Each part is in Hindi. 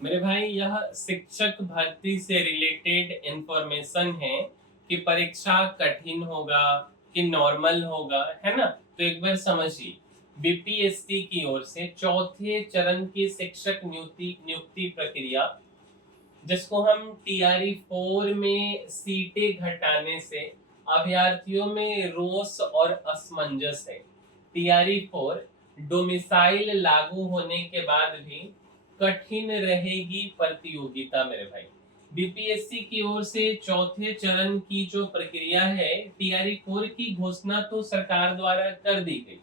मेरे भाई यह शिक्षक भर्ती से रिलेटेड इंफॉर्मेशन है कि परीक्षा कठिन होगा कि नॉर्मल होगा, है ना। तो एक बार समझिए, बीपीएससी की ओर से चौथे चरण की शिक्षक नियुक्ति नियुक्ति प्रक्रिया, जिसको हम टीआरई 4 में सीटें घटाने से अभ्यर्थियों में रोष और असमंजस है। टीआरई 4 डोमिसाइल लागू होने के बाद भी कठिन रहेगी प्रतियोगिता मेरे भाई। बीपीएससी की ओर से चौथे चरण की जो प्रक्रिया है, टीआरई 4 की घोषणा तो सरकार द्वारा कर दी गई,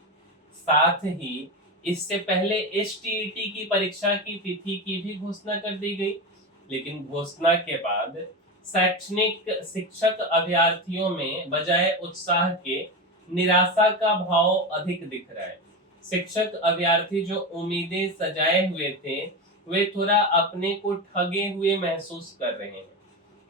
साथ ही इससे पहले एसटीईटी की परीक्षा की तिथि की भी घोषणा कर दी गई। लेकिन घोषणा के बाद शैक्षणिक शिक्षक अभ्यर्थियों में बजाय उत्साह के निराशा का भाव अधिक दिख रहा है। शिक्षक अभ्यर्थी जो उम्मीदें सजाए हुए थे, वे थोड़ा अपने को ठगे हुए महसूस कर रहे हैं,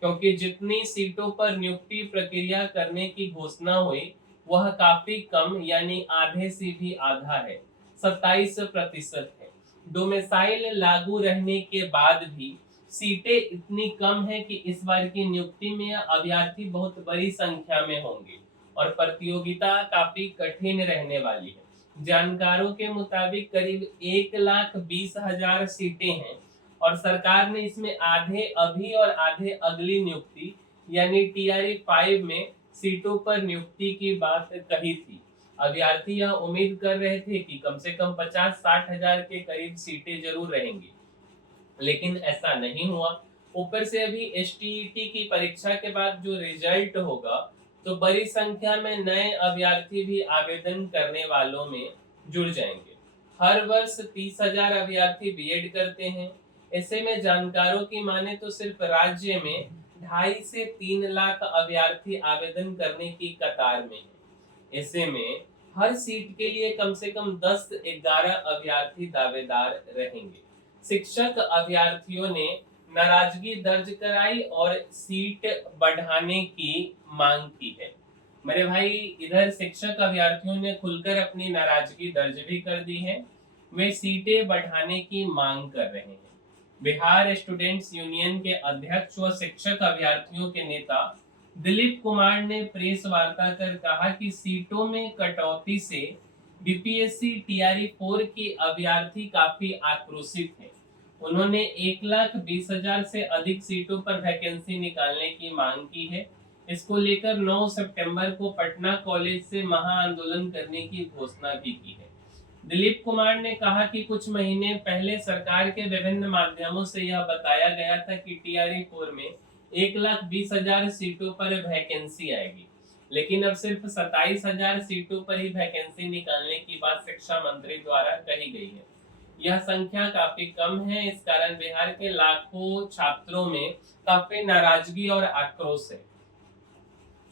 क्योंकि जितनी सीटों पर नियुक्ति प्रक्रिया करने की घोषणा हुई वह काफी कम, यानी आधे से भी आधा है, 27% है। डोमिसाइल लागू रहने के बाद भी सीटें इतनी कम है कि इस बार की नियुक्ति में अभ्यर्थी बहुत बड़ी संख्या में होंगे और प्रतियोगिता काफी कठिन रहने वाली है। जानकारों के मुताबिक करीब 1,20,000 सीटें हैं और सरकार ने इसमें आधे अभी और आधे अगली नियुक्ति यानी टीआरई 5 में सीटों पर नियुक्ति की बात कही थी। अभ्यर्थी यह उम्मीद कर रहे थे कि कम से कम 50-60 हजार के करीब सीटें जरूर रहेंगी, लेकिन ऐसा नहीं हुआ। ऊपर से अभी एसटीईटी की परीक्षा के बाद जो रिजल्ट होगा, तो बड़ी संख्या में नए अभ्यर्थी भी आवेदन करने वालों में जुड़ जाएंगे। हर वर्ष 30,000 अभ्यर्थी बीएड करते हैं। ऐसे में जानकारों की माने तो सिर्फ राज्य में 2.5 से 3 लाख अभ्यर्थी आवेदन करने की कतार में है। ऐसे में हर सीट के लिए कम से कम 10-11 अभ्यर्थी दावेदार रहेंगे। शिक्षक अभ्यर्थियों ने नाराजगी दर्ज कराई और सीट बढ़ाने की मांग की है। मेरे भाई, इधर शिक्षक अभ्यर्थियों ने खुलकर अपनी नाराजगी दर्ज भी कर दी है। वे सीटें बढ़ाने की मांग कर रहे हैं। बिहार स्टूडेंट्स यूनियन के अध्यक्ष व शिक्षक अभ्यर्थियों के नेता दिलीप कुमार ने प्रेस वार्ता कर कहा कि सीटों में कटौती से बीपीएससी टीआरई 4 की अभ्यर्थी काफी आक्रोशित है। उन्होंने 1,20,000 से अधिक सीटों पर वैकेंसी निकालने की मांग की है। इसको लेकर 9 सितंबर को पटना कॉलेज से महाआंदोलन करने की घोषणा भी की है। दिलीप कुमार ने कहा कि कुछ महीने पहले सरकार के विभिन्न माध्यमों से यह बताया गया था कि टीआरई 4 में 1,20,000 सीटों पर वैकेंसी आएगी, लेकिन अब सिर्फ 27,000 सीटों पर ही वैकेंसी निकालने की बात शिक्षा मंत्री द्वारा कही गई है। यह संख्या काफी कम है। इस कारण बिहार के लाखों छात्रों में काफी नाराजगी और आक्रोश है।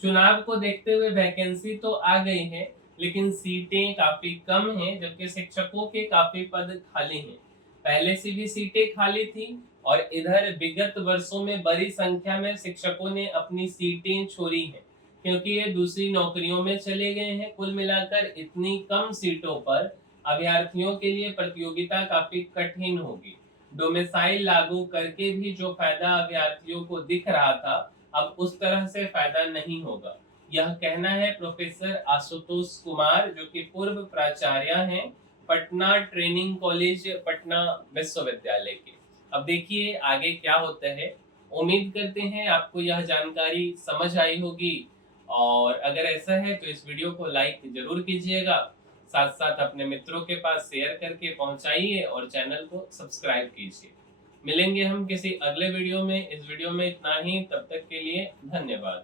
चुनाव को देखते हुए वैकेंसी तो आ गई है, लेकिन सीटें काफी कम हैं, जबकि शिक्षकों के काफी पद खाली हैं। पहले से भी सीटें खाली थी और इधर विगत वर्षों में बड़ी संख्या में शिक्षकों ने अपनी सीटें छोड़ी हैं, क्योंकि ये दूसरी नौकरियों में चले गए हैं। कुल मिलाकर इतनी कम सीटों पर अभ्यर्थियों के लिए प्रतियोगिता काफी कठिन होगी। डोमिसाइल लागू करके भी जो फायदा अभ्यर्थियों को दिख रहा था, अब उस तरह से फायदा नहीं होगा। यह कहना है प्रोफेसर आशुतोष कुमार, जो कि पूर्व प्राचार्य हैं पटना ट्रेनिंग कॉलेज पटना विश्वविद्यालय के। अब देखिए आगे क्या होता है। उम्मीद करते हैं आपको यह जानकारी समझ आई होगी, और अगर ऐसा है तो इस वीडियो को लाइक जरूर कीजिएगा, साथ साथ अपने मित्रों के पास शेयर करके पहुंचाइए और चैनल को सब्सक्राइब कीजिए। मिलेंगे हम किसी अगले वीडियो में। इस वीडियो में इतना ही, तब तक के लिए धन्यवाद।